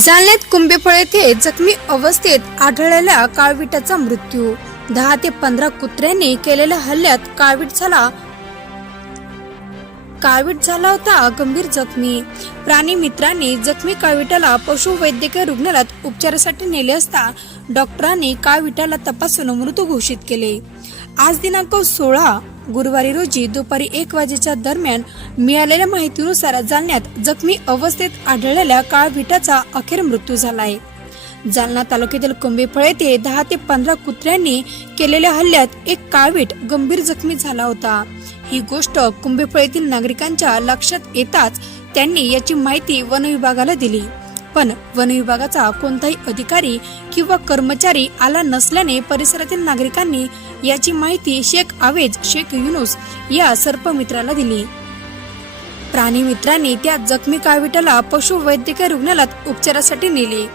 जालन्यात कुंभेफळ येथे जखमी अवस्थेत आढळलेल्या काळविटाचा मृत्यू दहा ते पंधरा कुत्र्यांनी केलेल्या हल्ल्यात काळवीट झाला काळवीट झाला होता गंभीर जखमी प्राणी मित्रांनी जखमी काळविटाला पशुवैद्यकीय रुग्णालयात उपचारासाठी नेले असता डॉक्टरांनी काळविटाला तपासून मृत घोषित केले आज दिनांक सोळा गुरुवारी रोजी दुपारी एक वाजेच्या दरम्यान मिळालेल्या माहितीनुसार जालन्यात जखमी अवस्थेत आढळलेल्या काळविटाचा अखेर मृत्यू झाला आहे जालना तालुक्यातील कुंभेफळ येथे दहा ते पंधरा कुत्र्यांनी केलेल्या हल्ल्यात एक काळवीट गंभीर जखमी झाला होता ही गोष्ट कुंभेफळीतील नागरिकांच्या लक्षात येताच त्यांनी याची माहिती वनविभागाला दिली पण वनविभागाचा कोणताही अधिकारी किंवा कर्मचारी आला नसल्याने परिसरातील नागरिकांनी याची माहिती शेख आवेज शेख युनुस या सर्प मित्राला दिली प्राणी मित्रांनी त्या जखमी काळविटाला पशुवैद्यकीय रुग्णालयात उपचारासाठी नेले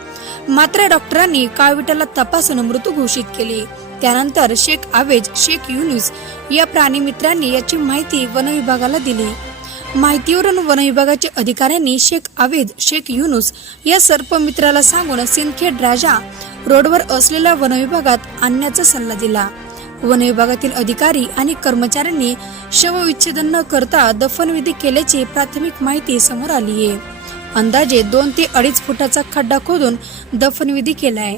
मात्र डॉक्टरांनी काळविटाला तपासून मृत घोषित केले त्यानंतर शेख आवेज शेख युनुस या मित्रांनी याची माहिती वन विभागाला दिली माहितीवरून वन विभागाच्या अधिकाऱ्यांनी शेख आवेद शेख युनुस या मित्राला सांगून सिंदखेड राजा रोडवर असलेल्या वनविभागात आणण्याचा सल्ला दिला वन विभागातील अधिकारी आणि कर्मचाऱ्यांनी शवविच्छेदन न करता दफनविधी केल्याची प्राथमिक माहिती समोर आली आहे अंदाजे दोन ते अडीच फुटाचा खड्डा खोदून दफनविधी केलाय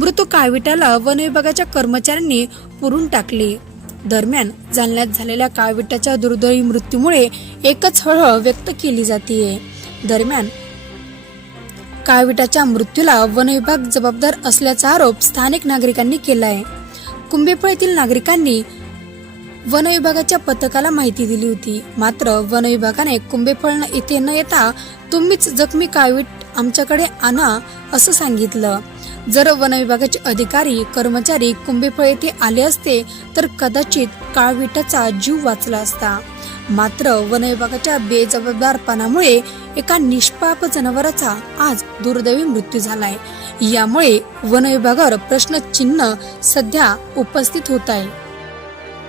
मृत काळविटाला वन विभागाच्या कर्मचाऱ्यांनी पुरून टाकले दरम्यान जालन्यात झालेल्या काळविटाच्या दुर्दैवी मृत्यूमुळे एकच हळहळ व्यक्त केली जाते दरम्यान काळविटाच्या मृत्यूला वन विभाग जबाबदार असल्याचा आरोप स्थानिक नागरिकांनी केला आहे येथील नागरिकांनी वन विभागाच्या पथकाला माहिती दिली होती मात्र वन विभागाने कुंभेफळ येथे न येता तुम्हीच जखमी काळवीट आमच्याकडे आणा असं सांगितलं जर वनविभागाचे अधिकारी कर्मचारी कुंभेफळ येथे आले असते तर कदाचित काळविटाचा जीव वाचला असता मात्र वनविभागाच्या बेजबाबदारपणामुळे एका निष्पाप जनावराचा आज दुर्दैवी मृत्यू झालाय यामुळे वनविभागावर प्रश्नचिन्ह सध्या उपस्थित होत आहे